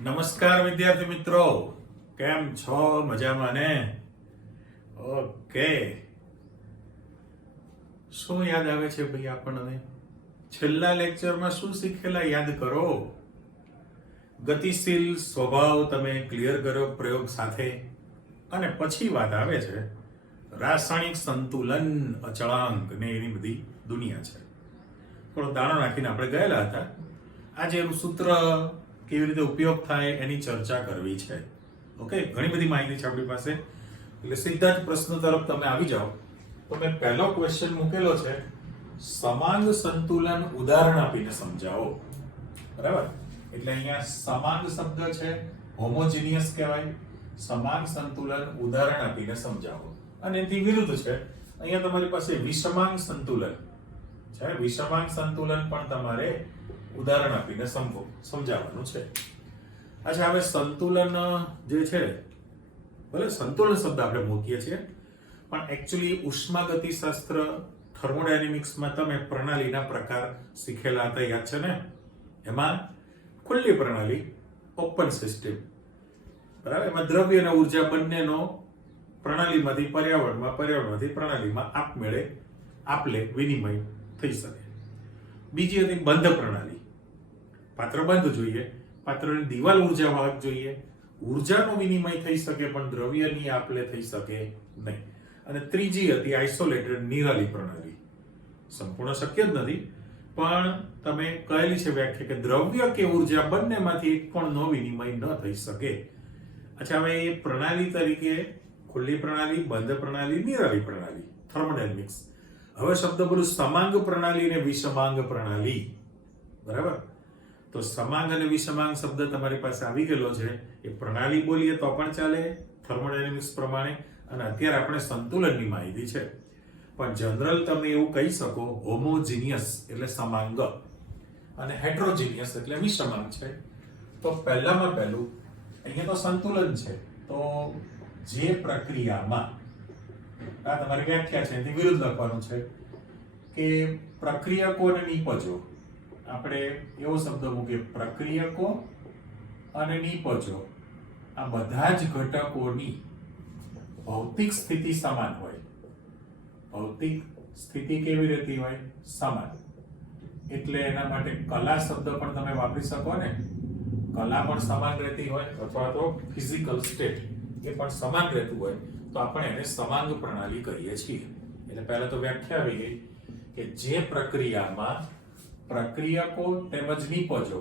નમસ્કાર વિદ્યાર્થી મિત્રો, કેમ છો? મજામાં ને? ઓકે. શું યાદ આવે છે ભાઈ આપણને? છેલ્લા લેક્ચરમાં શું શીખેલા યાદ કરો. ગતિશીલ સ્વભાવ તમે ક્લિયર કરો પ્રયોગ સાથે, અને પછી વાત આવે છે રાસાયણિક સંતુલન, અચળાંક ને એની બધી દુનિયા છે. થોડો દાણો નાખીને આપણે ગયેલા હતા. આજે એનું સૂત્ર કેવી રીતે ઉપયોગ થાય એની ચર્ચા કરવી છે. ઓકે, ઘણી બધી માહિતી છે આપણી પાસે, એટલે સીધા જ પ્રશ્ન તરફ તમે આવી જાઓ. તો મેં પહેલો ક્વેશ્ચન મૂકેલો છે, સમાંગ સંતુલન ઉદાહરણ આપીને સમજાવો. બરાબર? એટલે અહીંયા સમાંગ શબ્દ છે, હોમોજીનિયસ કહેવાય. સમાંગ સંતુલન ઉદાહરણ આપીને સમજાવો. અને એથી વિરુદ્ધ છે, અહીંયા તમારી પાસે વિષમાંગ સંતુલન છે. વિષમાંગ સંતુલન પણ તમારે ઉદાહરણ આપીને સમજાવવાનું છે. અચ્છા, હવે સંતુલન જે છે, ભલે સંતુલન શબ્દ આપણે મૂકીએ છીએ, પણ એકચ્યુઅલી ઉષ્માગતિશાસ્ત્ર, થર્મોડાયનેમિક્સમાં તમે પ્રણાલીના પ્રકાર શીખેલા હતા, યાદ છે ને? એમાં ખુલ્લી પ્રણાલી, ઓપન સિસ્ટમ, બરાબર? એમાં દ્રવ્ય અને ઉર્જા બંનેનો પ્રણાલીમાંથી પર્યાવરણમાં, પર્યાવરણમાંથી પ્રણાલીમાં આપમેળે આપલે વિનિમય થઈ શકે. બીજી હતી બંધ પ્રણાલી. પાત્ર બંધ જોઈએ, પાત્રની દિવાલ ઉર્જા વાહક જોઈએ, ઉર્જાનો વિનિમય થઈ શકે પણ દ્રવ્યની આપલે થઈ શકે નહીં. અને ત્રીજી હતી આઇસોલેટેડ નિરાલી પ્રણાલી. સંપૂર્ણ શક્ય જ નથી, પણ તમે કહેલી છે વ્યાખ્યા કે દ્રવ્ય કે ઉર્જા બંનેમાંથી એક પણ નો વિનિમય ન થઈ શકે. અચ્છા, હવે એ પ્રણાલી તરીકે ખુલ્લી પ્રણાલી, બંધ પ્રણાલી, નિરાલી પ્રણાલી, થર્મોડાયનેમિક્સ. હવે શબ્દ બોલું સમાંગ પ્રણાલી અને વિષમાંગ પ્રણાલી. બરાબર? તો સમાંગ અને વિષમાંગ શબ્દ તમારી પાસે આવી ગયેલો છે. એ પ્રણાલી બોલીએ તો પણ ચાલે થર્મોડાયનેમિક્સ પ્રમાણે, અને અત્યારે આપણે સંતુલનની માહિતી છે. પણ જનરલ તમે એવું કહી શકો, હોમોજીનિયસ એટલે સમાંગ અને હેટ્રોજીનિયસ એટલે વિષમાંગ છે. તો પહેલામાં પહેલું અહીંયા તો સંતુલન છે. તો જે પ્રક્રિયામાં, આ તમારી વ્યાખ્યા છે, એથી વિરુદ્ધ લખવાનું છે કે પ્રક્રિયકો અને નિપજો. આપણે એવો શબ્દ મૂકીએ, પ્રક્રિયકો અને નિપજો, આ બધા જ ઘટકોની ભૌતિક સ્થિતિ સમાન હોય. ભૌતિક સ્થિતિ કેવી રહેતી હોય? સમાન. એટલે એના માટે કલા શબ્દ પણ તમે વાપરી શકો ને. કલા પણ સમાન રહેતી હોય, અથવા તો ફિઝિકલ સ્ટેટ એ પણ સમાન રહેતું હોય, તો આપણે એને સમાંગ પ્રણાલી કહીએ છીએ. એટલે પહેલા તો વ્યાખ્યા આવી ગઈ કે જે પ્રક્રિયામાં પ્રક્રિયકો તેમજ નિપજો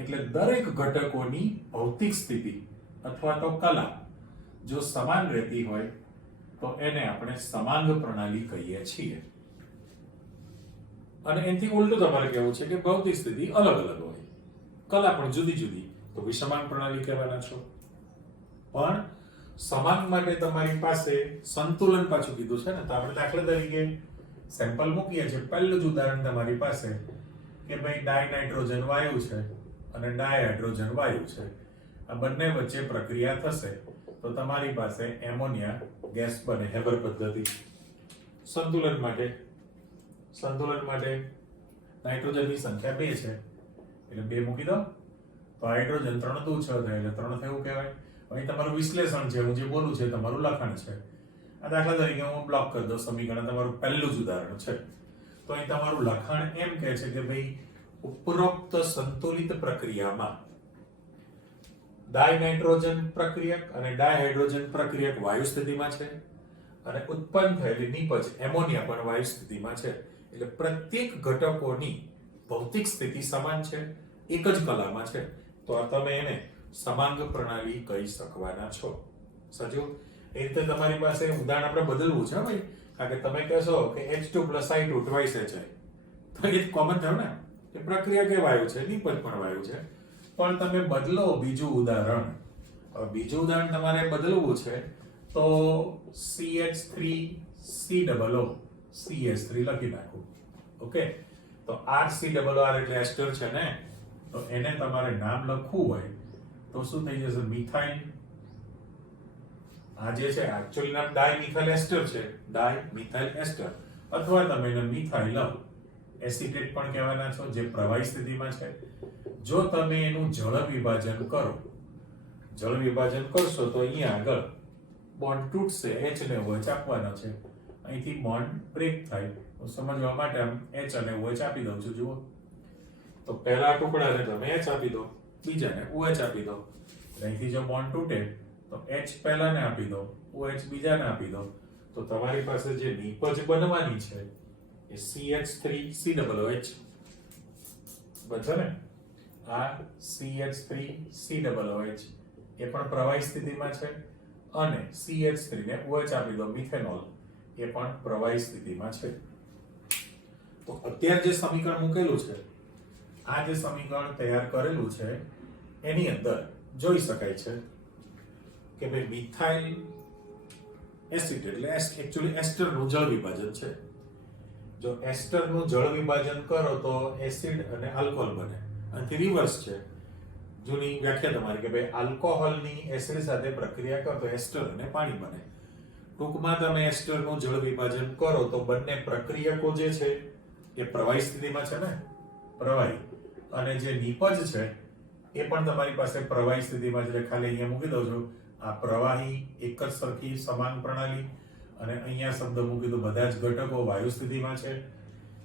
એટલે દરેક ઘટકોની ભૌતિક સ્થિતિ અથવા તો કલા જો સમાન રહેતી હોય તો એને આપણે સમાંગ પ્રણાલી કહીએ છીએ. અને એનાથી ઉલટું તમારે કહેવું છે કે ભૌતિક સ્થિતિ અલગ અલગ હોય, કલા પણ જુદી જુદી, તો વિષમાંગ પ્રણાલી કહેવાના છો. પણ સમાંગ માટે તમારી પાસે સંતુલન પાછું કીધું છે ને, તો આપણે દાખલા તરીકે સેમ્પલ મૂકીએ છીએ. પહેલું જ ઉદાહરણ તમારી પાસે કે ભાઈ ડાયનાઇટ્રોજન વાયુ છે અને ડાયહાઇડ્રોજન વાયુ છે. આ બંને વચ્ચે પ્રક્રિયા થશે તો તમારી પાસે એમોનિયા ગેસ બને. હેબર પદ્ધતિ. સંતુલન માટે નાઇટ્રોજનની સંખ્યા 2 છે એટલે 2 મૂકી દો, તો હાઇડ્રોજન 3 દુ 6 થાય એટલે 3 થયું કહેવાય. અહીં તમારું વિશ્લેષણ છે, હું જે બોલું છે તમારું લખાણ છે. આ દાખલા તરીકે હું બ્લોક કરી દઉં સમીકરણ, તમારું પહેલું જ ઉદાહરણ છે. તો અહીં તમારું લખાણ એમ કહે છે કે ભાઈ ઉપરોક્ત સંતુલિત પ્રક્રિયામાં ડાયનાઇટ્રોજન પ્રક્રિયક અને ડાયહાઇડ્રોજન પ્રક્રિયક વાયુ સ્થિતિમાં છે, અને ઉત્પન્ન થયેલી નિપજ એમોનિયા પણ વાયુ સ્થિતિમાં છે. એટલે પ્રત્યેક ઘટકોની ભૌતિક સ્થિતિ સમાન છે, એક જ કલામાં છે. તો આ તમે એને સમાંગ પ્રણાલી કહી શકવાના છો. સમજો? એ રીતે તમારી પાસે ઉદાહરણ આપણે બદલવું છે ભાઈ, કારણ કે તમે કહેશો કે H2 + I2 twice HI, તો એ કોમન થયું ને કે પ્રક્રિયા કે વાયુ છે, નિપજ પણ વાયુ છે. પણ તમે બદલો બીજું ઉદાહરણ. હવે બીજું ઉદાહરણ તમારે બદલવું છે તો CH3COO CH3 લખી નાખો. ઓકે, તો RCOR એટલે એસ્ટર છે ને, તો એને તમારે નામ લખવું હોય તો શું થઈ જશે? મિથાઇલ. આ જે છે એક્ચ્યુઅલી નામ ડાયમિથાઇલ એસ્ટર છે, ડાયમિથાઇલ એસ્ટર, અથવા તમે એને મિથાઇલ એસિટેટ પણ કહેવાના છો, જે પ્રવાહી સ્થિતિમાં છે. જો તમે એનું જળ વિભાજન કરો જળ વિભાજન કરશો તો અહીંયા આગળ બોન્ડ તૂટશે, H ને OH આપવાનો છે. અહીંથી બોન્ડ બ્રેક થાય. તો સમજવા માટે આમ H અને OH આપી દઉં છું. જુઓ તો પહેલા ટુકડાને તમે H આપી દો, બીજાને OH આપી દો. અહીંથી જો બોન્ડ તૂટે તો H પહેલાને આપી દો, OH બીજાને આપી દો. તો તમારી પાસે જે નીપજ બનવાની છે એ CH3COOH બચે ને. આ CH3COOH એ પણ પ્રવાહી સ્થિતિમાં છે અને CH3 ને OH આપી દો, મિથેનોલ એ પણ પ્રવાહી સ્થિતિમાં છે. તો અત્યારે જે સમીકરણ મૂકેલું છે, આ જે સમીકરણ તૈયાર કરેલું છે એની અંદર જોઈ શકાય છે કે ભાઈ મિથાઇલ એસિડ એટલે એકચ્યુઅલી એસ્ટરનું જળ વિભાજન છે. જો એસ્ટરનું જળ વિભાજન કરો તો એસિડ અને આલ્કોહોલ બને. અને રિવર્સ છે. જૂની વ્યાખ્યા તમારી કે ભાઈ આલ્કોહોલની એસિડ સાથે પ્રક્રિયા કરો તો એસ્ટર અને પાણી બને. ટૂંકમાં તમે એસ્ટરનું જળ વિભાજન કરો તો બંને પ્રક્રિયકો જે છે એ પ્રવાહી સ્થિતિમાં છે ને, પ્રવાહી, અને જે નિપજ છે એ પણ તમારી પાસે પ્રવાહી સ્થિતિમાં છે. ખાલી અહીંયા મૂકી દઉં છું, આ પ્રવાહી એક જ સરખી સમાન પ્રણાલી, અને અહીંયા શબ્દ મૂકી દો બધા જ ઘટકો વાયુ સ્થિતિમાં છે,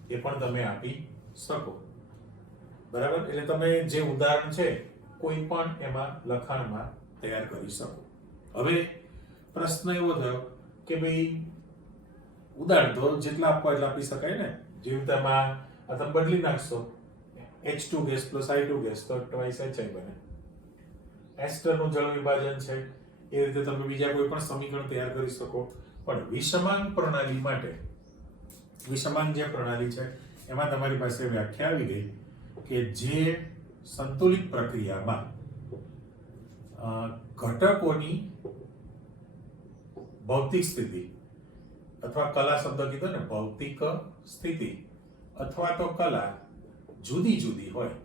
એ પણ તમે આપી શકો. બરાબર. એટલે તમે જે ઉદાહરણ છે કોઈ પણ એમાં લખાણમાં તૈયાર કરી શકો. હવે પ્રશ્ન એવો થયો કે ભાઈ ઉદાહરણ તો જેટલા આપવા એટલા આપી શકાય ને. જીવતામાં આ તમે બદલી નાખશો, H2 gas plus I2 gas તો twice HI બને. એસ્ટરનું જળ વિભાજન છે એ રીતે તમે બીજા કોઈ પણ સમીકરણ તૈયાર કરી શકો. પણ વિષમાંગ પ્રણાલી માટે, વિષમાંગ જે પ્રણાલી છે એમાં તમારી પાસે વ્યાખ્યા આવી ગઈ કે જે સંતુલિત પ્રક્રિયામાં ઘટકોની ભૌતિક સ્થિતિ અથવા કલા શબ્દ કીધો ને, ભૌતિક સ્થિતિ અથવા તો કલા જુદી જુદી હોય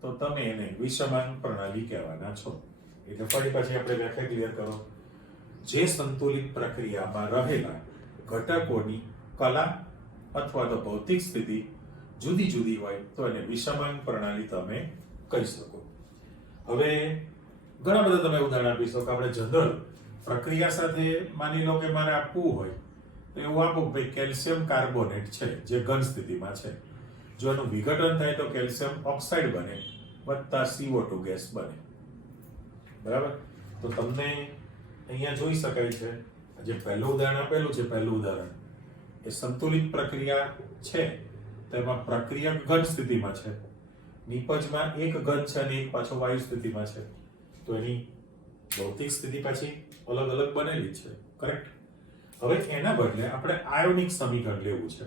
તો તમે એને વિષમાંગ પ્રણાલી કહેવાના છો. એટલે ફરી પાછી આપણે વ્યાખ્યા ક્લિયર કરો. જે સંતુલિત પ્રક્રિયામાં રહેલા ઘટકોની કલા અથવા તો ભૌતિક સ્થિતિ જુદી જુદી હોય તો એને વિષમાંગ પ્રણાલી તમે કહી શકો. હવે ઘણા બધા તમે ઉદાહરણ આપી શકો. આપણે જનરલ પ્રક્રિયા સાથે માની લો કે મારે આપવું હોય તો એવું આપો કે ભાઈ કેલ્શિયમ કાર્બોનેટ છે જે ઘન સ્થિતિમાં છે. જો એનું વિઘટન થાય તો કેલ્શિયમ ઓક્સાઇડ બને વત્તા CO2 ગેસ બને. બરાબર. તો તમને અહીંયા જોઈ શકાય છે જે પહેલું ઉદાહરણ આપેલું છે, પહેલું ઉદાહરણ એ સંતુલિત પ્રક્રિયા છે તેમાં પ્રક્રિયા ઘન સ્થિતિમાં છે. નિપજમાં એક ઘન છે અને એક પાછો વાયુ સ્થિતિમાં છે. તો એની ભૌતિક સ્થિતિ પાછી અલગ અલગ બનેલી છે. કરેક્ટ. હવે એના બદલે આપણે આયોનિક સમીકરણ લેવું છે.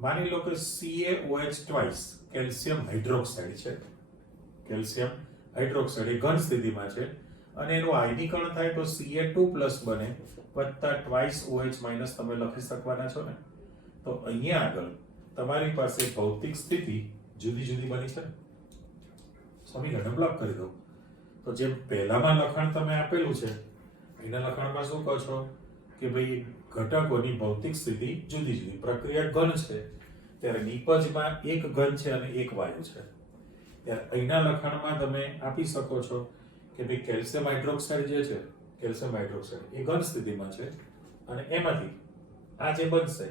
માની લો કે CaOH ટ્વાઇસ કેલ્શિયમ હાઇડ્રોક્સાઇડ છે. કેલ્શિયમ હાઇડ્રોક્સાઇડ એ ઘન સ્થિતિમાં છે અને એનું આયનીકરણ થાય તો Ca2+ બને વત્તા ટ્વાઇસ OH માઇનસ તમે લખી શકવાના છો ને. તો અહીંયા આગળ તમારી પાસે ભૌતિક સ્થિતિ જુદી જુદી બની છે. સમીકરણ બ્લોક કરી દો. તો જે પહેલામાં લખાણ તમે આપેલું છે એના લખાણમાં શું કહો છો કે ભાઈ ઘટકોની ભૌતિક સ્થિતિ જુદી જુદી, પ્રક્રિયા ઘન છે ત્યારે નિપજમાં એક ઘન છે અને એક વાયુ છે. ત્યારે અહીંના લખાણમાં તમે આપી શકો છો કે ભાઈ કેલ્શિયમ હાઇડ્રોક્સાઇડ જે છે, કેલ્શિયમ હાઇડ્રોક્સાઇડ એ ઘન સ્થિતિમાં છે અને એમાંથી આ જે બનશે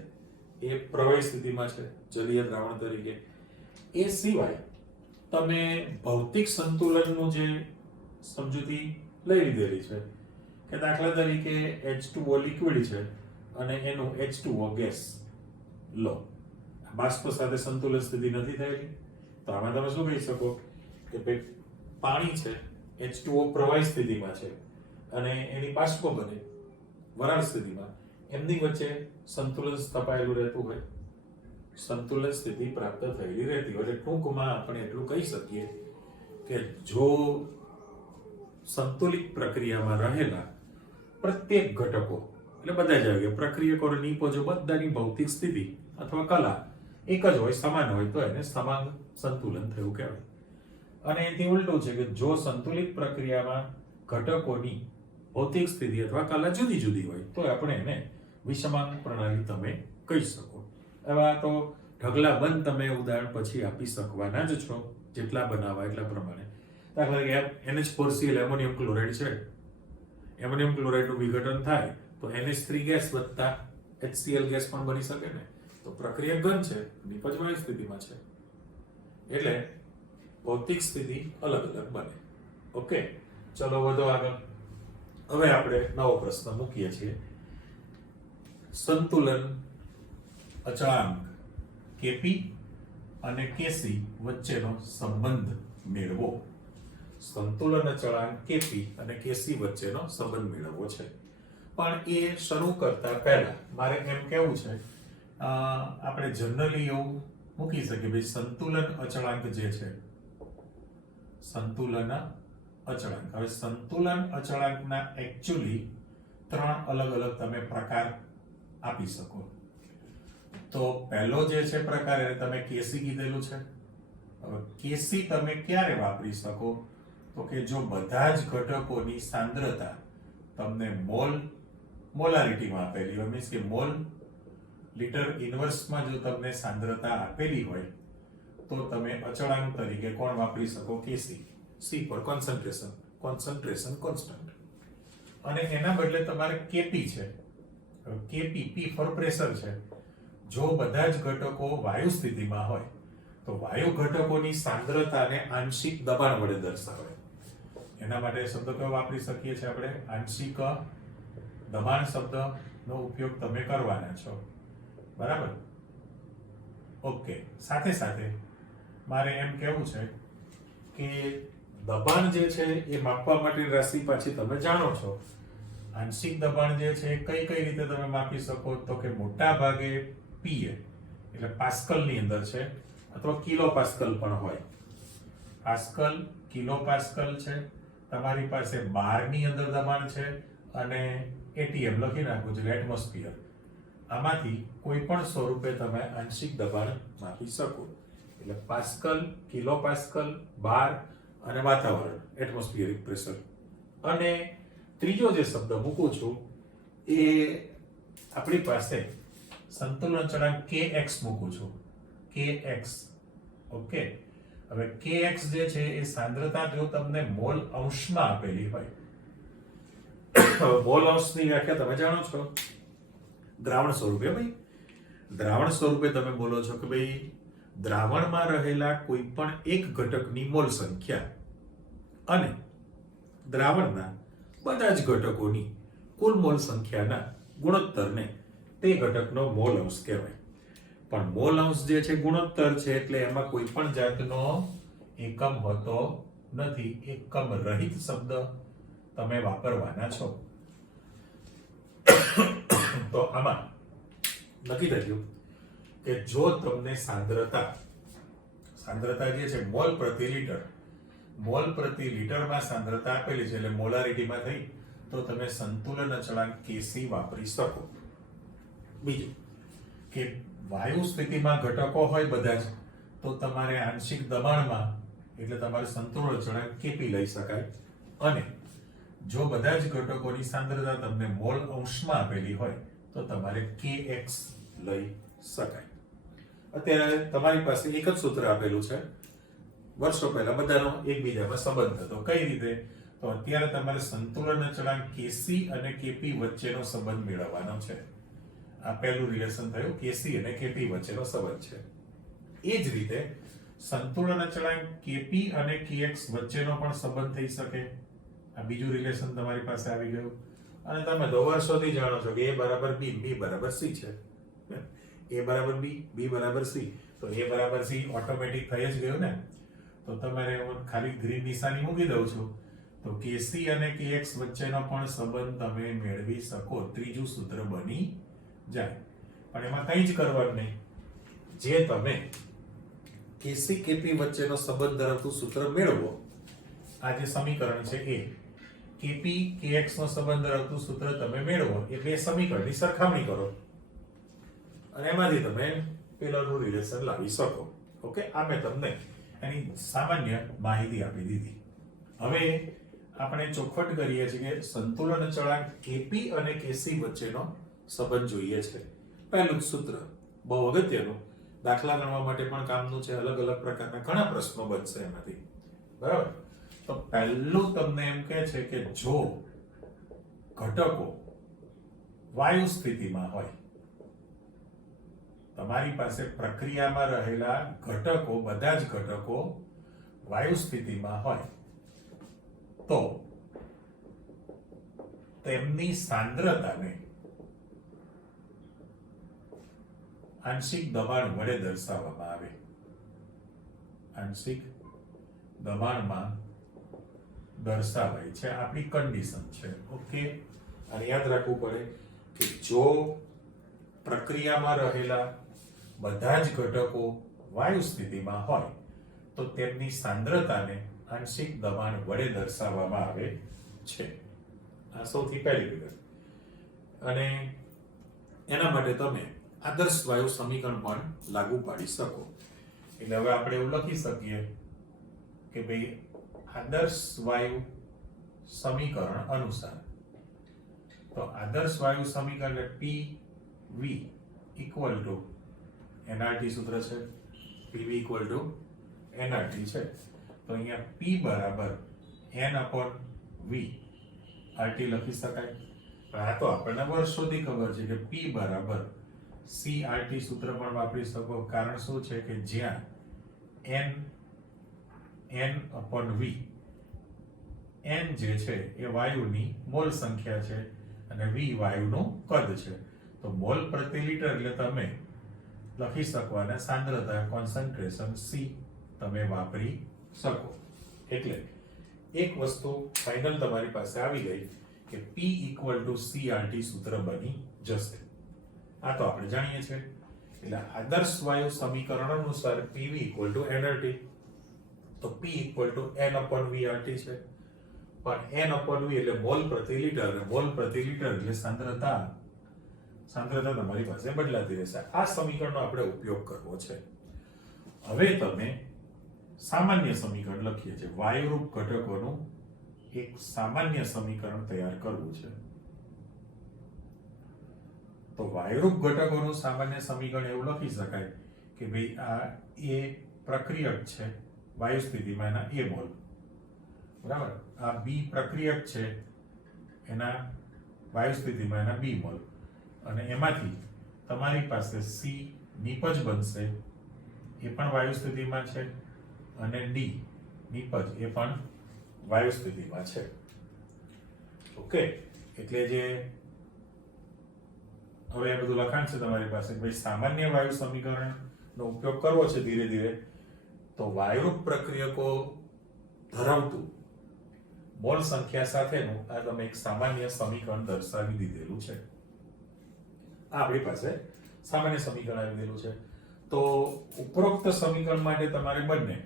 એ પ્રવાહી સ્થિતિમાં છે જલીય દ્રાવણ તરીકે. એ સિવાય તમે ભૌતિક સંતુલનનું જે સમજૂતી લઈ લીધેલી છે કે દાખલા તરીકે H2O લિક્વિડ છે અને એનું H2O ગેસ લો. બાષ્પ સાથે સંતુલન સ્થિતિ નથી થયેલી તો આમાં તમે શું કહી શકો કે ભાઈ પાણી છે, H2O પ્રવાહી સ્થિતિમાં છે અને એની બાષ્પ બને વરાળ સ્થિતિમાં, એમની વચ્ચે સંતુલન સ્થપાયેલું રહેતું હોય, સંતુલન સ્થિતિ પ્રાપ્ત થયેલી રહેતી હોય. એટલે ટૂંકમાં આપણે એટલું કહી શકીએ કે જો સંતુલિત પ્રક્રિયામાં રહેલા પ્રત્યેક ઘટકો એટલે બધા જ આવે પ્રક્રિયકો અને નિપજો બધાની ભૌતિક સ્થિતિ અથવા કલા એક જ હોય, સમાન હોય તો એને સમાન સંતુલન થયું કહેવાય. અને એથી ઉલટું છે કે જો સંતુલિત પ્રક્રિયામાં ઘટકોની ભૌતિક સ્થિતિ અથવા કલા જુદી જુદી હોય તો આપણે એને વિષમાંગ પ્રણાલી તમે કહી શકો. એવા તો ઢગલાબંધ તમે ઉદાહરણ પછી આપી શકવાના જ છો જેટલા બનાવવા એટલા પ્રમાણે. દાખલા તરીકે NH4Cl એમોનિયમ ક્લોરાઇડ છે, એમોનિયમ ક્લોરાઇડનું વિઘટન થાય તો NH3 ગેસ વત્તા HCl ગેસ પણ બની શકે ને. તો પ્રક્રિયા ઘન છે, નિપજ વાયુ સ્થિતિમાં છે, એટલે ભૌતિક સ્થિતિ અલગ અલગ બને. ઓકે, ચલો વધો આગળ. હવે આપણે નવો પ્રશ્ન મૂકીએ છીએ. સંતુલન અચળાંક Kp અને Kc વચ્ચેનો સંબંધ મેળવો. સંતુલન અચળાંક Kp અને Kc વચ્ચેનો સંબંધ મેળવવો છે. પણ એ શરૂ કરતા પહેલા મારે એમ કહેવું છે, આપણે જનરલી એવું મૂકી શકીએ ભાઈ સંતુલન અચળાંક જે છે, સંતુલન અચળાંક. હવે સંતુલન અચળાંકના એકચ્યુઅલી 3 અલગ અલગ તમે પ્રકાર આપી શકો. તો પહેલો જે છે પ્રકાર એને તમે Kc કીધેલું છે. હવે Kc તમે ક્યારે વાપરી શકો? તો કે જો બધા જ ઘટકોની સાંદ્રતા તમને મોલારિટીમાં આપેલી હોય, મીન્સ કે મોલ લિટર ઇન્વર્સમાં જો તમને સાંદ્રતા આપેલી હોય તો તમે અચળાંક તરીકે કોણ વાપરી શકો? Kc. C પર કોન્સન્ટ્રેશન કોન્સ્ટન્ટ. અને એના બદલે તમારે Kp છે. Kp P ફોર પ્રેશર છે. જો બધા જ ઘટકો વાયુ સ્થિતિમાં હોય તો વાયુ ઘટકોની સાંદ્રતાને આંશિક દબાણ વડે દર્શાવે. એના માટે શબ્દ કયો વાપરી શકીએ છીએ આપણે? આંશિક દબાણ શબ્દનો ઉપયોગ તમે કરવાના છો, બરાબર? ઓકે, સાથે સાથે મારે એમ કહેવું છે કે દબાણ જે છે એ માપવા માટેની રાશિ પાછી તમે જાણો છો. આંશિક દબાણ જે છે કઈ રીતે તમે માપી શકો? તો કે મોટા ભાગે Pa એટલે પાસ્કલ ની અંદર છે, અથવા કિલો પાસ્કલ પણ હોય. પાસ્કલ, કિલો પાસ્કલ છે. તમારી પાસે બાર ની અંદર દબાણ છે અને ATM લખી નાખું છે, એટમોસ્ફિયર. આમાંથી કોઈ પણ સ્વરૂપે તમે આંશિક દબાણ માપી શકો. એટલે પાસ્કલ, કિલો પાસ્કલ, બાર અને વાતાવરણ, એટમોસ્ફિયરિક પ્રેશર. અને ત્રીજો જે શબ્દ મૂકું છું એ આપણી પાસે સંતુલન અચળાંક Kx મૂકું છું. Kx. ઓકે, હવે Kx જે છે એ સાંદ્રતા જો તમને મોલ અંશમાં આપેલી હોય, મોલ અંશની વ્યાખ્યા તમે જાણો છો, દ્રાવણ સ્વરૂપે. ભાઈ દ્રાવણ સ્વરૂપે તમે બોલો છો કે ભાઈ દ્રાવણમાં રહેલા કોઈ પણ એક ઘટકની મોલ સંખ્યા અને દ્રાવણના બધા જ ઘટકોની કુલ મોલ સંખ્યાના ગુણોત્તરને તે ઘટકનો મોલ અંશ કહેવાય. પણ મોલ અંશ જે છે ગુણોત્તર છે, એટલે એમાં કોઈ પણ જાતનો એકમ હોતો નથી. એકમ રહિત શબ્દ તમે વાપરવાના છો. તો આમાં નક્કી થયું કે જો તમને સાંદ્રતા જે છે મોલ પ્રતિ લીટરમાં સાંદ્રતા આપેલી છે, એટલે મોલારિટીમાં થઈ, તો તમે સંતુલન અચળાંક Kc વાપરી શકો. બીજું કે વાયુ સ્થિતિમાં ઘટકો હોય બધા જ, તો તમારે આંશિક દબાણમાં એટલે તમારે સંતુલન અચળાંક Kp લઈ શકાય. અને જો બધા જ ઘટકોની સાંદ્રતા તમને મોલ અંશમાં આપેલી હોય તો તમારે Kx લઈ શકાય. અત્યારે તમારી પાસે એક જ સૂત્ર આપેલું છે. વર્ષો પહેલા બધાનો એકબીજામાં સંબંધ હતો. કઈ રીતે? તો અત્યારે તમારે સંતુલન અચળાંક Kc અને Kp વચ્ચેનો સંબંધ મેળવવાનો છે. આ પહેલું રિલેશન થયું, Kc અને Kp વચ્ચેનો સંબંધ છે. એ જ રીતે સંતુલન અચળાંક Kp અને Kx વચ્ચેનો પણ સંબંધ થઈ શકે. આ બીજું રિલેશન તમારી પાસે આવી ગયું. અને તમે તો વર્ષોથી જાણો છો કે A બરાબર B, B બરાબર C છે. A બરાબર B, B બરાબર C. તો A બરાબર C ઓટોમેટિક થઈ જ ગયું ને. તો તમારે હું ખાલી ગ્રીન નિશાની મૂકી દઉં છું. તો Kc અને Kx વચ્ચેનો પણ સંબંધ તમે મેળવી શકો. ત્રીજું સૂત્ર બની જાય. પણ એમાં કંઈ જ કરવાનું નહીં. જે તમે Kc Kp વચ્ચેનો સંબંધ ધરાવતું સૂત્ર મેળવો, આ જે સમીકરણ છે એ Kp Kx નો સંબંધ ધરાવતું સૂત્ર તમે મેળવો, એ બે સમીકરણની સરખામણી કરો અને એમાંથી તમે પેલાનું રિલેશન લાવી શકો. ઓકે, આ મેં તમને એની સામાન્ય માહિતી આપી દીધી. હવે આપણે ચોખવટ કરીએ છીએ કે સંતુલન અચળાંક Kp અને Kc વચ્ચેનો સંબંધ જોઈએ છે. પહેલું સૂત્ર બહુ અગત્યનું, દાખલા ગણવા માટે પણ કામનું છે. અલગ અલગ પ્રકારના ઘણા પ્રશ્નો બનશે એમાંથી, બરાબર? તો પહેલું તમને એમ કહે છે કે જો ઘટકો વાયુ સ્થિતિમાં હોય, તમારી પાસે પ્રક્રિયામાં રહેલા ઘટકો, બધા જ ઘટકો વાયુ સ્થિતિમાં હોય તો તેમની સાંદ્રતાને આંશિક દબાણ વડે દર્શાવવામાં આવે. આંશિક દબાણમાં દર્શાવાય છે, આપણી કન્ડિશન છે. ઓકે, અને યાદ રાખવું પડે કે જો પ્રક્રિયામાં રહેલા બધા જ ઘટકો વાયુ સ્થિતિમાં હોય તો તેમની સાંદ્રતાને આંશિક દબાણ વડે દર્શાવવામાં આવે છે. આ સૌથી પહેલી વિગત. અને એના માટે તમે આદર્શ વાયુ સમીકરણ પણ લાગુ પાડી શકો. એટલે હવે આપણે એવું લખી શકીએ કે ભાઈ આદર્શ વાયુ સમીકરણ અનુસાર, તો આદર્શ વાયુ સમીકરણ PV ઇક્વલ ટુ nRT સૂત્ર છે, PV ઇક્વલ ટુ nRT છે. તો અહીંયા P બરાબર n/V RT લખી શકાય. આ તો આપણને વર્ષોથી ખબર છે કે P બરાબર CRT સૂત્ર પણ વાપરી શકો. કારણ શું છે કે જ્યાં n/V, n જે છે એ વાયુની મોલ સંખ્યા છે અને V વાયુનું કદ છે. તો મોલ પ્રતિ લિટર એટલે તમે લખી શકો અને સાંદ્રતા કોન્સન્ટ્રેશન C તમે વાપરી શકો. એટલે એક વસ્તુ ફાઇનલ તમારી પાસે આવી ગઈ કે P ઇક્વલ ટુ CRT સૂત્ર બની જશે. આ તો આપણે જાણીએ છીએ. એટલે આદર્શ વાયુ સમીકરણ અનુસાર PV ઇક્વલ ટુ nRT, તો P equal to n/V RT છે. પણ n/V એટલે મોલ પ્રતિ લિટર, અને મોલ પ્રતિ લિટર એટલે સાંદ્રતા તમારી પાસે બદલાતી રહેશે. આ સમીકરણનો આપણે ઉપયોગ કરવો છે. હવે તમે સામાન્ય સમીકરણ લખીએ છીએ. વાયુરૂપ ઘટકોનું એક સામાન્ય સમીકરણ તૈયાર કરવું છે. તો વાયુરૂપ ઘટકોનું સામાન્ય સમીકરણ એવું લખી શકાય કે ભાઈ આ એ પ્રક્રિયક છે વાયુ સ્થિતિમાં એના A મોલ, બરાબર. આ B પ્રક્રિયક છે એના વાયુ સ્થિતિમાં એના B મોલ, અને એમાંથી તમારી પાસે C નિપજ બનશે, એ પણ વાયુ સ્થિતિમાં છે, અને D નિપજ એ પણ વાયુ સ્થિતિમાં છે. ઓકે, એટલે જે હવે આ બધું લખાણ છે તમારી પાસે ભાઈ સામાન્ય વાયુ સમીકરણનો ઉપયોગ કરવો છે ધીરે ધીરે. તો વાયુરૂપ પ્રક્રિયકો ધરાવતું મોલ સંખ્યા સાથેનું આ તમે એક સામાન્ય સમીકરણ દર્શાવી દીધેલું છે. આ આપણી પાસે સામાન્ય સમીકરણ આવી દીધેલું છે. તો ઉપરોક્ત સમીકરણ માટે તમારે બંને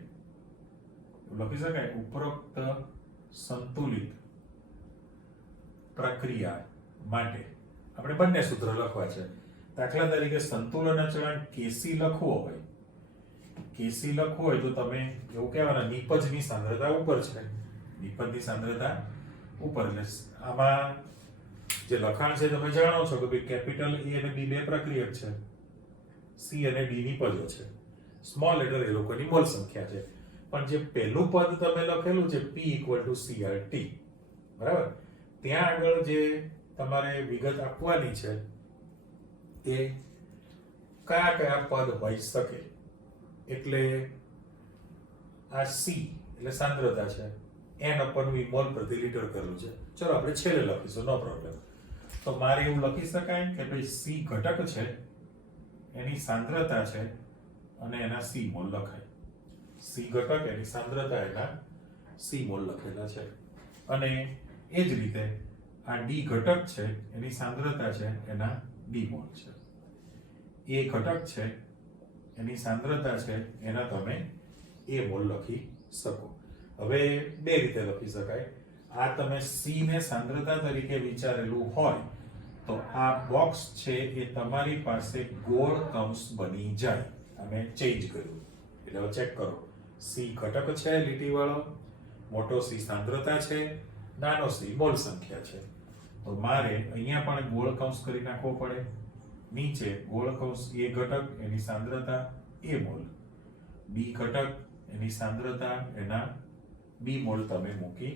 લખી શકાય, ઉપરોક્ત સંતુલિત પ્રક્રિયા માટે આપણે બંને સૂત્ર લખવા છે. દાખલા તરીકે સંતુલન અચળાંક Kc લખવો હોય, Kc લખવું હોય તો તમે એવું કહેવાના નિપજની સાંદ્રતા ઉપર છે, નિપજની સાંદ્રતા ઉપર. એટલે આમાં જે લખાણ છે તમે જાણો છો કે ભાઈ કેપિટલ A અને B બે પ્રક્રિયક છે, C અને D નિપજો છે, સ્મોલ લેટર એ લોકોની મોલ સંખ્યા છે. પણ જે પહેલું પદ તમે લખેલું છે P ઇક્વલ ટુ CRT, બરાબર, ત્યાં આગળ જે તમારે વિગત આપવાની છે એ કયા કયા પદ હોઈ શકે. એટલે આ C એટલે સાંદ્રતા છે, n/V મોલ પ્રતિ લિટર કરેલું છે. ચલો આપણે છેલ્લે લખીશું, નો પ્રોબ્લેમ. તો મારે એવું લખી શકાય કે ભાઈ C ઘટક છે, એની સાંદ્રતા છે અને એના C મોલ લખાય. C ઘટક એની સાંદ્રતા એના C મોલ લખેલા છે. અને એ જ રીતે આ D ઘટક છે એની સાંદ્રતા છે એના D મોલ છે. A ઘટક છે એની સાંદ્રતા છે એના તમે A મોલ લખી શકો. હવે બે રીતે લખી શકાય. આ તમે C ને સાંદ્રતા તરીકે વિચારેલું હોય તો આ બોક્સ છે એ તમારી પાસે ગોળ કૌંસ બની જાય. અમે ચેન્જ કર્યું એટલે હવે ચેક કરો. C ઘટક છે લીટીવાળો, મોટો C સાંદ્રતા છે, નાનો C મોલ સંખ્યા છે. તો મારે અહીંયા પણ ગોળ કૌંસ કરી નાખવો પડે. નીચે ગોળ કૌંસ A ઘટક એની સાંદ્રતા A મોલ, B ઘટક એની સાંદ્રતા એના બી મોલ તમે મૂકી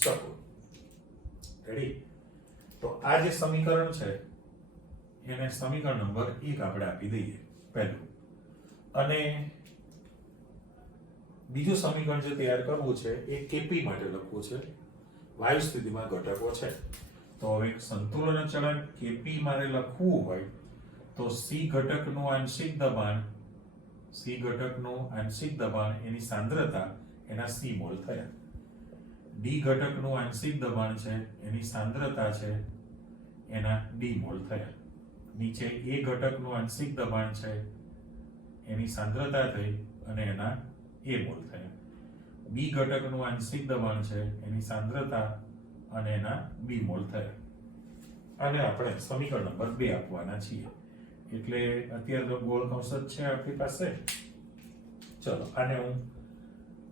શકો. રેડી? તો આ જે સમીકરણ છે એને સમીકરણ નંબર 1 આપણે આપી દઈએ પહેલું. અને બીજું સમીકરણ જે તૈયાર કરવું છે એ કેપી માટે લખવું છે. વાયુ સ્થિતિમાં ઘટકો છે. તો હવે સંતુલન અચળાંક કેપી મારે લખવું હોય તો સી ઘટકનું આંશિક દબાણ એની સાંદ્રતા એના સી મોલ થયા. ડી ઘટકનું આંશિક દબાણ છે એની સાંદ્રતા છે એના ડી મોલ થયા. નીચે એ ઘટકનું આંશિક દબાણ છે એની સાંદ્રતા થઈ અને એના એ મોલ થયા. બી ઘટકનું આંશિક દબાણ છે એની સાંદ્રતા અને એના બી મોલ થયા. અને આપણે સમીકરણ નંબર 2 આપવાના છીએ. એટલે અત્યારે તો ગોળ કૌંસ જ છે આપણી પાસે. ચલો આને હું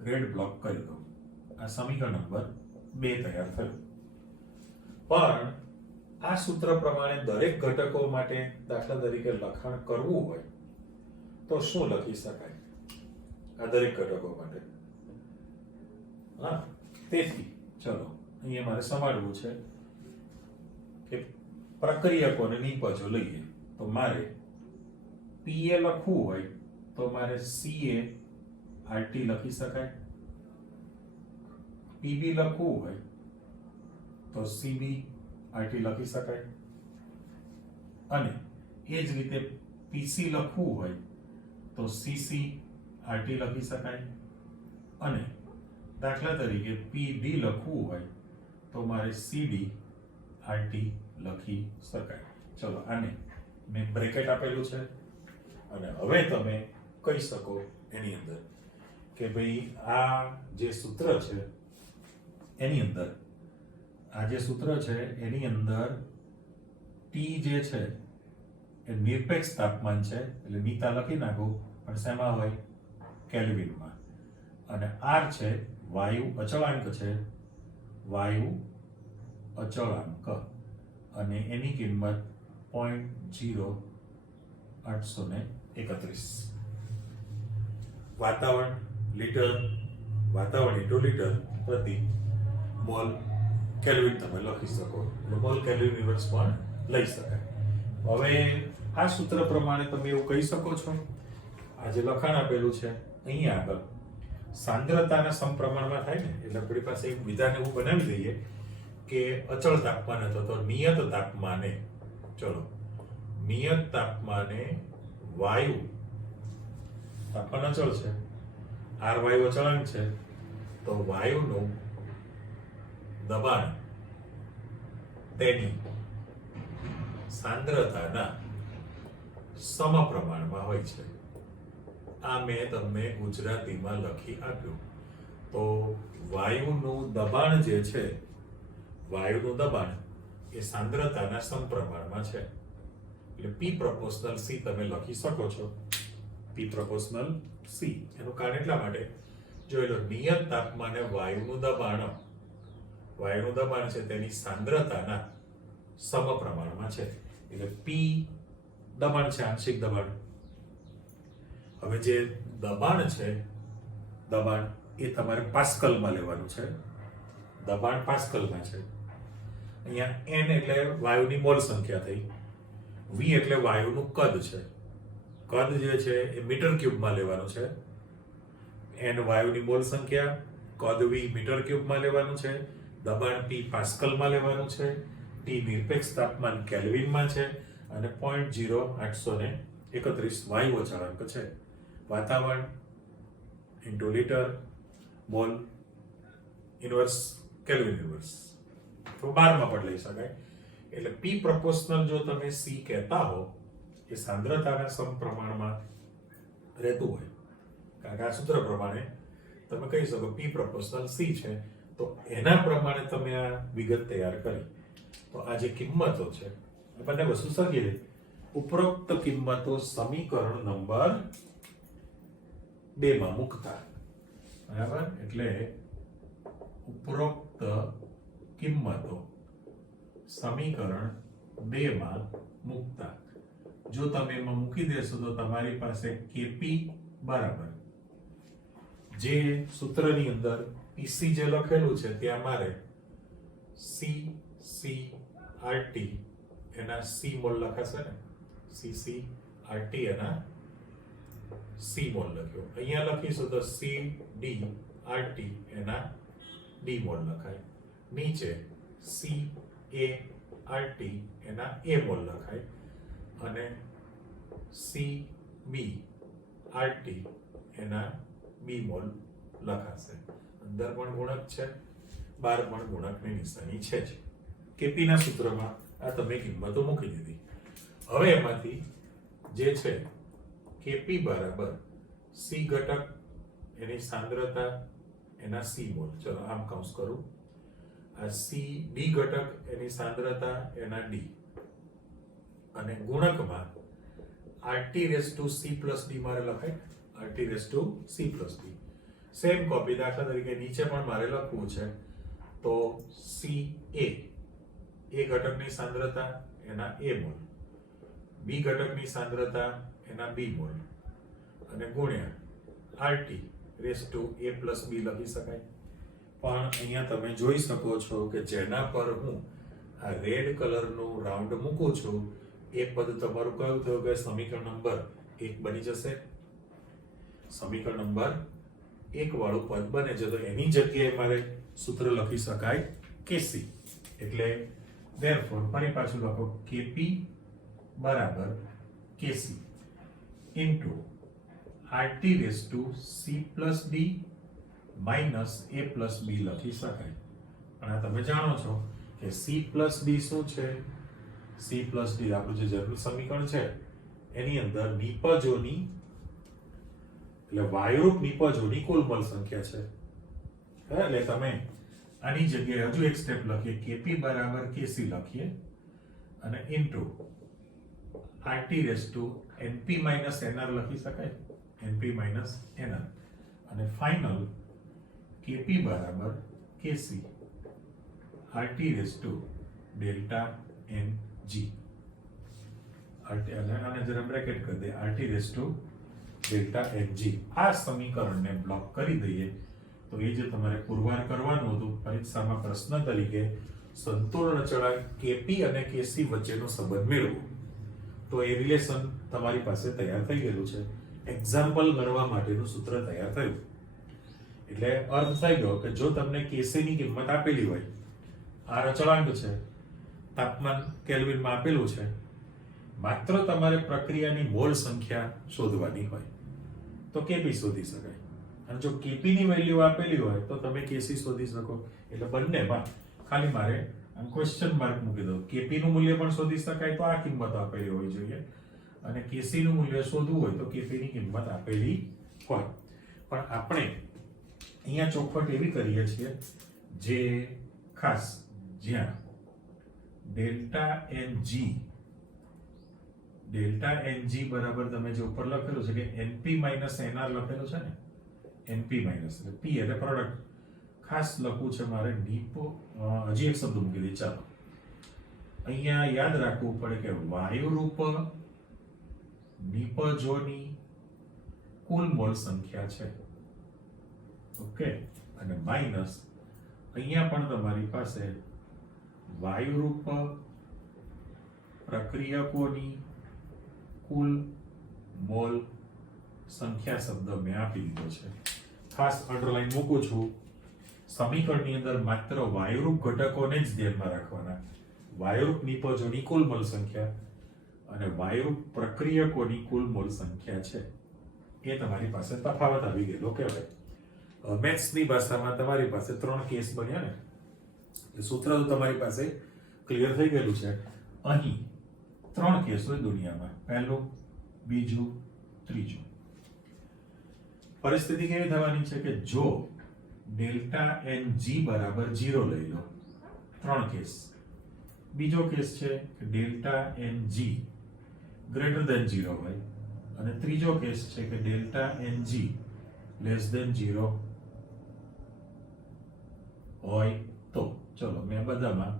રેડ બ્લોક કરી દઉં. આ સમીકરણ નંબર 2 તૈયાર થયું. પણ આ સૂત્ર પ્રમાણે દરેક ઘટકો માટે દાખલા તરીકે લખાણ કરવું હોય તો શું લખી શકાય આ દરેક ઘટકો માટે? હા, તેથી ચલો અહીંયા મારે સમાડવું છે કે પ્રક્રિયકોને નિપજો લઈએ. તો મારે પીએ લખવું હોય તો મારે સીએ આરટી લખી શકાય. પીબી લખવું હોય તો સીબી આરટી લખી શકાય. અને એ જ રીતે પીસી લખવું હોય તો સીસી આરટી લખી શકાય. અને દાખલા તરીકે પીડી લખવું હોય તો મારે સીડી આરટી લખી શકાય. ચલો આને મેં બ્રેકેટ આપેલું છે અને હવે તમે કહી શકો એની અંદર કે ભાઈ આ જે સૂત્ર છે એની અંદર ટી જે છે એ નિરપેક્ષ તાપમાન છે એટલે નીતા લખી નાખો પણ શેમાં હોય? કેલ્વિનમાં. અને આર છે વાયુ અચળાંક છે, વાયુ અચળાંક અને એની કિંમત 0.0831. વાતાવરણ ઇન્ટુ લીટર પ્રતિ મોલ કેલ્વિન તમે લખી શકો. મોલ કેલ્વિન ઇન્વર્સ પણ લઈ શકાય. હવે આ સૂત્ર પ્રમાણે તમે એવું કહી શકો છો આ જે લખાણ આપેલું છે અહીંયા આગળ સાંદ્રતાના સમપ્રમાણમાં થાય ને એટલે આપણી પાસે એક વિધાન એવું બનાવી દઈએ કે અચળ તાપમાન અથવા તો નિયત તાપમાને, ચલો નિયત તાપમાને વાયુ તાપમાન અચળ છે, આર વાયુ અચળાંક છે, તો વાયુનું દબાણ તેની સાંદ્રતાના સમપ્રમાણમાં હોય છે. આ મેં તમને ગુજરાતીમાં લખી આપ્યું. તો વાયુનું દબાણ જે છે, વાયુનું દબાણ એ સાંદ્રતાના સમપ્રમાણમાં છે. એટલે P proportional C તમે લખી શકો છો. P proportional C. એનું કારણ એટલા માટે જોઈ લો, નિયત તાપમાને વાયુનું દબાણ છે તેની સાંદ્રતાના સમપ્રમાણમાં છે. એટલે P દબાણ છે, આંશિક દબાણ. હવે જે દબાણ છે, દબાણ એ તમારે પાસ્કલમાં લેવાનું છે. દબાણ પાસ્કલમાં છે. અહીંયા n એટલે વાયુની મોલ સંખ્યા થઈ, v એટલે વાયુનું કદ છે. કદ જે છે એ મીટર ક્યુબમાં લેવાનું છે. n વાયુની મોલ સંખ્યા, કદ v મીટર ક્યુબમાં લેવાનું છે, દબાણ p પાસ્કલમાં લેવાનું છે, t નિરપેક્ષ તાપમાન કેલ્વિનમાં છે અને 0.0831 વાયુ અચળાંક છે. વાતાવરણ into litre mall inverse kelvin inverse તો 12 માં પણ લઈ શકાય. એટલે P proportional જો તમે C કહેતા હો એ સાંદ્રતાના સમપ્રમાણમાં રહેતું હોય, કારણ કે આ સૂત્ર પ્રમાણે તમે કહી શકો P proportional C છે, તો એના પ્રમાણે તમે આ વિગત તૈયાર કરી. તો આ જે કિંમતો છે એ બંને વસ્તુ સરખી રહે. ઉપરોક્ત કિંમતો સમીકરણ નંબર 2 માં મૂકતા, બરાબર? એટલે ઉપરોક્ત કિંમતો સમીકરણ 2 માં મૂકતા જો તમે એમાં મૂકી દેશો તો તમારી પાસે Kp બરાબર જે સૂત્રની અંદર પીસી જે લખેલું છે ત્યાં મારે CCRT એના C મોલ લખાશે ને CCRT એના C મોલ લખ્યો. અહીંયા લખીશું તો CDRT એના D મોલ લખાય. નીચે CART એના A મોલ લખાય અને CBRT એના B મોલ લખાશે. અંદર પણ ગુણક છે, બહાર પણ ગુણકની નિશાની છે જ. કેપી ના સૂત્રમાં આ તમે કિંમતો મૂકી દીધી. હવે એમાંથી જે છે કેપી બરાબર સી ઘટક એની સાંદ્રતા એના સી મોલ. ચલો આમ કૌંસ કરું. આ સી ડી ઘટક એની સાંદ્રતા એના ડી અને ગુણકમાં RT raise to C plus D મારે લખાય. RT raise to C plus D same copy. દાખલા તરીકે નીચે પણ મારે લખવું છે તો સી એ ઘટકની સાંદ્રતા એના એ મોલ, બી ઘટકની સાંદ્રતા એના બી મોલ અને ગુણ્યા RT raise to A plus B લખી શકાય. પણ અહીંયા તમે જોઈ શકો છો કે જેના પર હું આ રેડ કલરનું રાઉન્ડ મૂકું છું એ પદ તમારું કયું થયું કે સમીકરણ નંબર 1 બની જશે. સમીકરણ નંબર 1 વાળું પદ બને છે તો એની જગ્યાએ મારે સૂત્ર લખી શકાય કેસી. એટલે therefore ફરી પાછું લખો કેપી બરાબર KC into RT raise to C plus D minus A plus B લખી શકાય. અને આ તમે જાણો છો કે સી પ્લસ ડી શું છે? સી પ્લસ ડી આપણું જે જરૂરી સમીકરણ છે એની અંદર નિપજોની એટલે વાયુરૂપ નિપજોની કુલ મોલ સંખ્યા છે. એટલે તમે આની જગ્યાએ હજુ એક સ્ટેપ લખીએ કેપી બરાબર કેસી લખીએ અને into RT raise to NP minus NR લખી શકાય. એનપી માઇનસ એનઆર અને ફાઇનલ કેપી બરાબર KC RT raise to delta N G. આને જરા બ્રેકેટ કરી દે RT raise to delta N G. આ સમીકરણને બ્લોક કરી દઈએ તો એ જે તમારે પુરવાર કરવાનું હતું પરીક્ષામાં પ્રશ્ન તરીકે સંતુલન અચળાંક કેપી અને કેસી વચ્ચેનો સંબંધ મેળવો, તો એ રિલેશન તમારી પાસે તૈયાર થઈ ગયેલું છે. એક્ઝામ્પલ ગણવા માટેનું સૂત્ર તૈયાર થયું. એટલે અર્થ થઈ ગયો કે જો તમને કેસીની કિંમત આપેલી હોય, આ અચળાંક છે, તાપમાન કેલ્વિનમાં આપેલું છે, માત્ર તમારે પ્રક્રિયાની મોલ સંખ્યા શોધવાની હોય તો કેપી શોધી શકાય. અને જો કેપી ની વેલ્યુ આપેલી હોય તો તમે કેસી શોધી શકો. એટલે બંનેમાં ખાલી મારે આમ ક્વેશ્ચન માર્ક મૂકી દો. કેપી નું મૂલ્ય પણ શોધી શકાય તો આ કિંમત આપેલી હોવી જોઈએ અને કેસી નું મૂલ્ય શોધવું હોય તો કેપી ની કિંમત આપેલી હોય. પણ આપણે અહીંયા ચોખવટ એવી કરીએ છીએ જે ખાસ જ્યાં ડેલ્ટા એન જી બરાબર તમે જે ઉપર લખેલું છે કે એનપી માઇનસ એનઆર લખેલું છે ને, એનપી માઇનસ એટલે પી એટલે પ્રોડક્ટ. ખાસ લખવું છે મારે ડીપો. હજી એક શબ્દ મૂકી દે. ચાલો અહીંયા યાદ રાખવું પડે કે વાયુરૂપ નિપજોની કુલ મોલ સંખ્યા છે. ઓકે. અને માઇનસ અહીંયા પણ તમારી પાસે વાયુરૂપ પ્રક્રિયકોની કુલ મોલ સંખ્યા શબ્દ મેં આપી દીધો છે. ખાસ અંડરલાઈન મૂકું છું. સમીકરણની અંદર માત્ર વાયુરૂપ ઘટકોને જ ધ્યાનમાં રાખવાના. વાયુરૂપ નિપજોની કુલ મોલ સંખ્યા અને વાયુરૂપ પ્રક્રિયકોની કુલ મોલ સંખ્યા છે એ તમારી પાસે તફાવત આવી ગયેલો કહેવાય. મેથ્સની ભાષામાં તમારી પાસે 3 કેસ બન્યા ને, એટલે સૂત્ર તો તમારી પાસે ક્લિયર થઈ ગયેલું છે. અહીં 3 કેસ હોય દુનિયામાં, પહેલું, બીજું, ત્રીજું. પરિસ્થિતિ કેવી થવાની છે કે જો ડેલ્ટા એન જી બરાબર 0 લઈ લો, 3 કેસ. બીજો કેસ છે કે delta N G greater than 0 હોય અને ત્રીજો કેસ છે કે delta N G less than 0 હોય તો. ચલો મેં બધામાં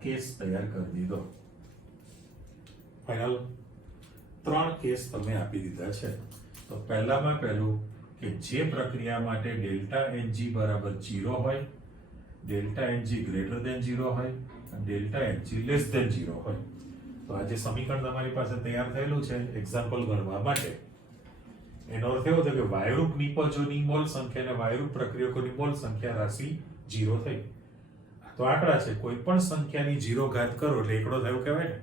કેસ તૈયાર કરી દીધો. ફાઇનલ 3 કેસ તમે આપી દીધા છે. તો પહેલામાં પહેલું કે જે પ્રક્રિયા માટે ડેલ્ટા એનજી બરાબર 0 હોય, ડેલ્ટા એનજી ગ્રેટર દેન 0 હોય અને ડેલ્ટા એનજી લેસ દેન 0 હોય. તો આ જે સમીકરણ તમારી પાસે તૈયાર થયેલું છે એક્ઝામ્પલ ગણવા માટે, એનો અર્થ એવો થયો કે વાયુરૂપ નિપજોની મોલ સંખ્યા અને વાયુરૂપ પ્રક્રિયકોની મોલ સંખ્યા રાશિ 0 થઈ. તો આંકડા છે, કોઈ પણ સંખ્યાની 0 ઘાત કરો એટલે એકડો થયો કહેવાય ને.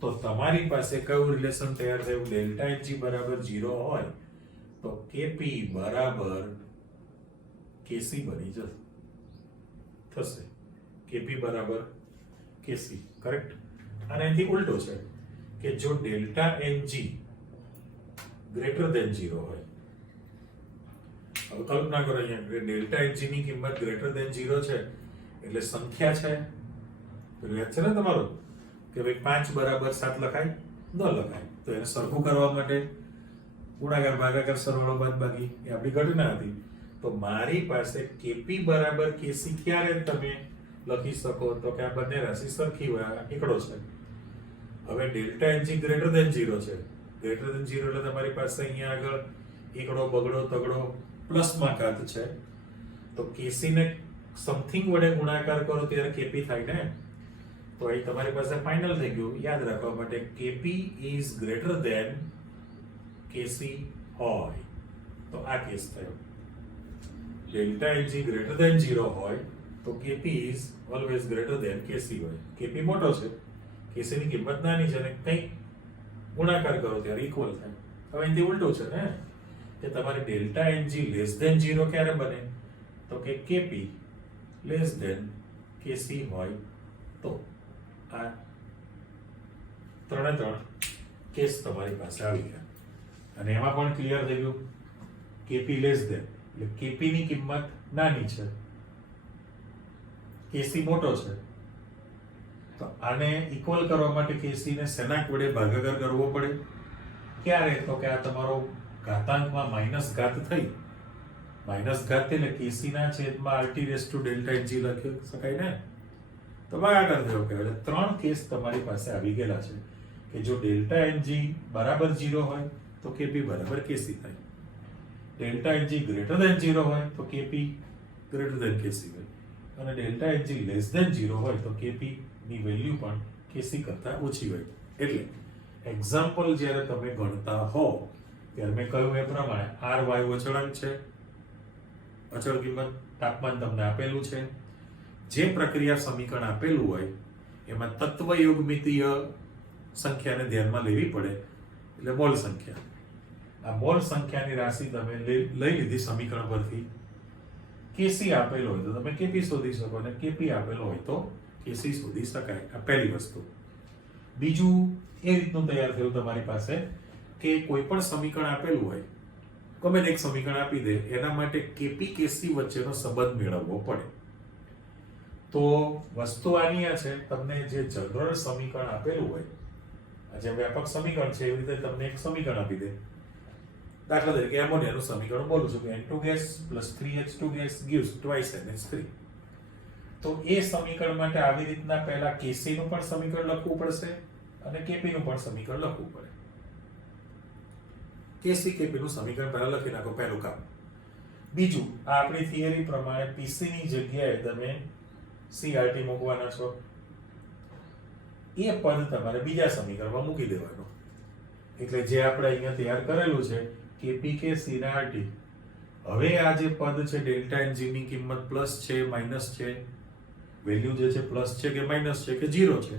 તો તમારી પાસે કયું રિલેશન તૈયાર થયું? ડેલ્ટા એનજી બરાબર 0 હોય તો કેપી બરાબર કેસી બની થશે. કેપી બરાબર કેસી, કરેક્ટ. અને એથી ઉલટો છે કે જો ડેલ્ટા એનજી ગ્રેટર દેન 0 હોય, હવે કલ્પના કરો અહીંયા ડેલ્ટા એનજી ની કિંમત ગ્રેટર દેન 0 છે એટલે સંખ્યા છે, યાદ છે ને તમારો કે ભાઈ 5 બરાબર 7 લખાય ન લખાય. તો એને સરખું કરવા માટે ગુણાકાર ભાગાકાર સરવાળો બાદબાકી એ આપણી ઘટના હતી. તો મારી પાસે કેપી બરાબર કેસી ક્યારે તમે લખી શકો? તો કે આ બંને રાશિ સરખી હોય, એકડો છે. હવે ડેલ્ટા એનજી ગ્રેટર દેન 0 છે, ગ્રેટર દેન 0 એટલે તમારી પાસે અહીંયા આગળ એકડો બગડો તગડો પ્લસમાં ઘાત છે. તો કેસી ને સમથિંગ વડે ગુણાકાર કરો ત્યારે કેપી થાય ને. તો અહીં તમારી પાસે ફાઇનલ થઈ ગયું. યાદ રાખવા માટે KP is greater than KC હોય તો આ કેસ થયો. ડેલ્ટા એનજી ગ્રેટર દેન 0 હોય તો KP is always greater than KC હોય. કેપી મોટો છે, કેસી ની કિંમત નાની છે અને કંઈક ગુણાકાર કરો ત્યારે ઇક્વલ થાય. હવે એનાથી ઉલટું છે ને કે તમારે ડેલ્ટા એનજી લેસ દેન 0 ક્યારે બને? તો કે કેપી લેસ દેન કેસી હોય. તો આ ત્રણે કેસ તમારી પાસે આવી ગયા અને એમાં પણ ક્લિયર થઈ ગયું. કેપી લેસ દેન એટલે કેપી ની કિંમત નાની છે, કેસી મોટો છે. તો આને ઇક્વલ કરવા માટે કેસી ને શેના વડે ભાગાકાર કરવો પડે? ક્યારે? તો કે આ તમારો ઘાતાંકમાં માઇનસ ઘાત થઈ, માઇનસ ઘાત એટલે કેસી ના છેદમાં RT raise to delta NG લખી શકાય ને. તો ભાગાકાર થયો કહેવાય. એટલે 3 કેસ તમારી પાસે આવી ગયેલા છે કે જો ડેલ્ટા એનજી બરાબર 0 હોય તો કેપી બરાબર કેસી થાય, ડેલ્ટા એનજી ગ્રેટર દેન 0 હોય તો કેપી ગ્રેટર દેન કેસી હોય, અને ડેલ્ટા એનજી લેસ દેન 0 હોય તો કેપી ની વેલ્યુ પણ કેસી કરતા ઓછી હોય. એટલે એક્ઝામ્પલ જ્યારે તમે ગણતા હો ત્યારે મેં કહ્યું એ પ્રમાણે આર વાયુ અચળાંક છે, અચળ કિંમત, તાપમાન તમને આપેલું છે. જે પ્રક્રિયા સમીકરણ આપેલું હોય એમાં તત્વ યોગમિતીય સંખ્યાને ધ્યાનમાં લેવી પડે એટલે મોલ સંખ્યા. આ મોલ સંખ્યાની રાશિ તમે લઈ લીધી સમીકરણ પરથી. કેસી આપેલો હોય તો તમે કેપી શોધી શકો અને કેપી આપેલો હોય તો કેસી શોધી શકાય. આ પહેલી વસ્તુ. બીજું એ રીતનું તૈયાર થયું તમારી પાસે કે કોઈ પણ સમીકરણ આપેલું હોય, ગમે એક સમીકરણ આપી દે, એના માટે કેપી કેસી વચ્ચેનો સંબંધ મેળવવો પડે. તો વસ્તુ આની આ છે, તમને જે જનરલ સમીકરણ આપેલું હોય, આ જે વ્યાપક સમીકરણ છે એવી રીતે તમને એક સમીકરણ આપી દે. દાખલા તરીકે એમોનિયાનું સમીકરણ બોલું છું કે N2 gas plus 3H2 gas gives twice NH3. તો એ સમીકરણ માટે આવી રીતના પહેલા કેસી નું પણ સમીકરણ લખવું પડશે અને કેપી નું પણ સમીકરણ લખવું પડે. કેસી કેપી નું સમીકરણ પહેલા લખી નાખો, પહેલું કામ. બીજું, આ આપણી થિયરી પ્રમાણે પીસી ની જગ્યાએ તમે CRT મૂકવાના છો. એ પદ તમારે બીજા સમીકરણમાં મૂકી દેવાનો. એટલે જે આપણે અહીંયા તૈયાર કરેલું છે કેપી કેસી ને RT. હવે આ જે પદ છે ડેલ્ટા એનજી ની કિંમત પ્લસ છે માઇનસ છે, વેલ્યુ જે છે પ્લસ છે કે માઇનસ છે કે 0 છે,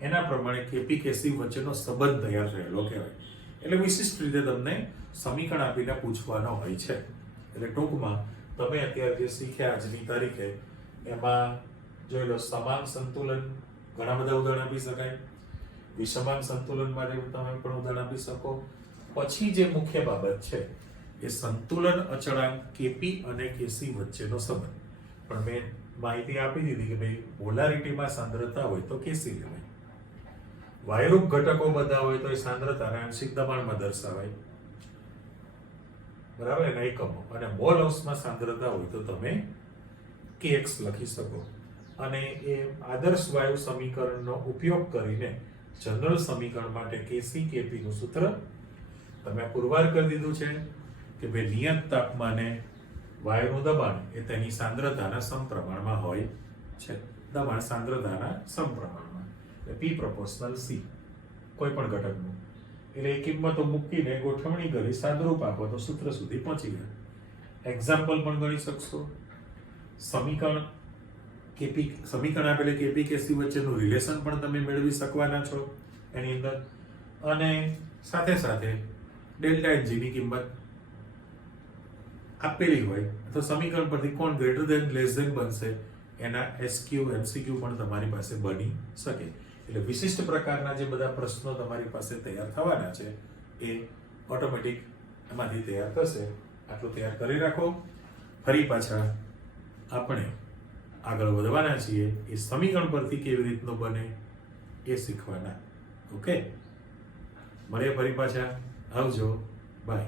એના પ્રમાણે કેપી કેસી વચ્ચેનો સંબંધ તૈયાર થયેલો કહેવાય. એટલે વિશિષ્ટ રીતે તમને સમીકરણ આપીને પૂછવાનો હોય છે. એટલે ટૂંકમાં તમે અત્યારે જે શીખ્યા આજની તારીખે એમાં જોઈ લો, સમાન સંતુલન ઘણા બધા ઉદાહરણ આપી શકાય, વિષમાન સંતુલન માટે તમે પણ ઉદાહરણ આપી શકો. પછી જે મુખ્ય બાબત છે એ સંતુલન અચળાંક કેપી અને કેસી વચ્ચેનો સંબંધ. પણ મેં માહિતી આપી દીધી કે ભાઈ મોલારિટીમાં સાંદ્રતા હોય તો કેસી લેવાય, વાયુરૂપ ઘટકો બધા હોય તો એ સાંદ્રતાને આંશિક દબાણમાં દર્શાવાય, બરાબર, એના એકમો. અને મોલ અંશમાં સાંદ્રતા હોય તો તમે kx લખી શકો. અને એ આદર્શ વાયુ સમીકરણનો ઉપયોગ કરીને જનરલ સમીકરણ માટે કેસી કેપી નું સૂત્ર તમે પુરવાર કરી દીધું છે. કે ભાઈ નિયત તાપમાને વાયુનું દબાણ એ તેની સાંદ્રતાના સમપ્રમાણમાં હોય છે. દબાણ સાંદ્રતાના સમપ્રમાણમાં એટલે P proportional C કોઈ પણ ઘટકનું. એટલે એ કિંમતો મૂકીને ગોઠવણી કરી સાદરૂપ આપો તો સૂત્ર સુધી પહોંચી ગયા. એક્ઝામ્પલ પણ ગણી શકશો. સમીકરણ આપેલે કેપી કેસી વચ્ચેનું રિલેશન પણ તમે મેળવી શકવાના છો એની અંદર. અને સાથે સાથે ડેલ્ટા એચ ની કિંમત આપેલી હોય તો સમીકરણ પરથી કોણ ગ્રેટર ધેન લેસ ધેન બનશે એના એસક્યુ એમસીક્યુ પણ તમારી પાસે બની શકે. એટલે વિશિષ્ટ પ્રકારના જે બધા પ્રશ્નો તમારી પાસે તૈયાર થવાના છે એ ઓટોમેટિક એમાંથી તૈયાર થશે. આટલું તૈયાર કરી રાખો. ફરી પાછા આપણે આગળ વધવાના છીએ. એ સમીકરણ પરથી કેવી રીતનું બને એ શીખવાના. ઓકે, મળીએ ફરી પાછા. આવજો, બાય.